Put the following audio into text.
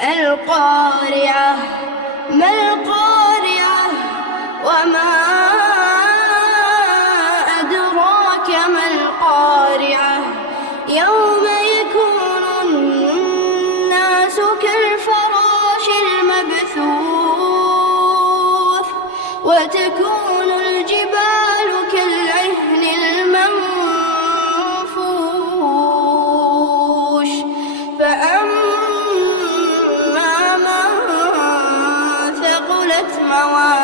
القارعة ما القارعة وما أدراك ما القارعة يوم يكون الناس كالفراش المبثوث وتكون الجبال كالعهن المنفوش فأما من ثقلت موازينه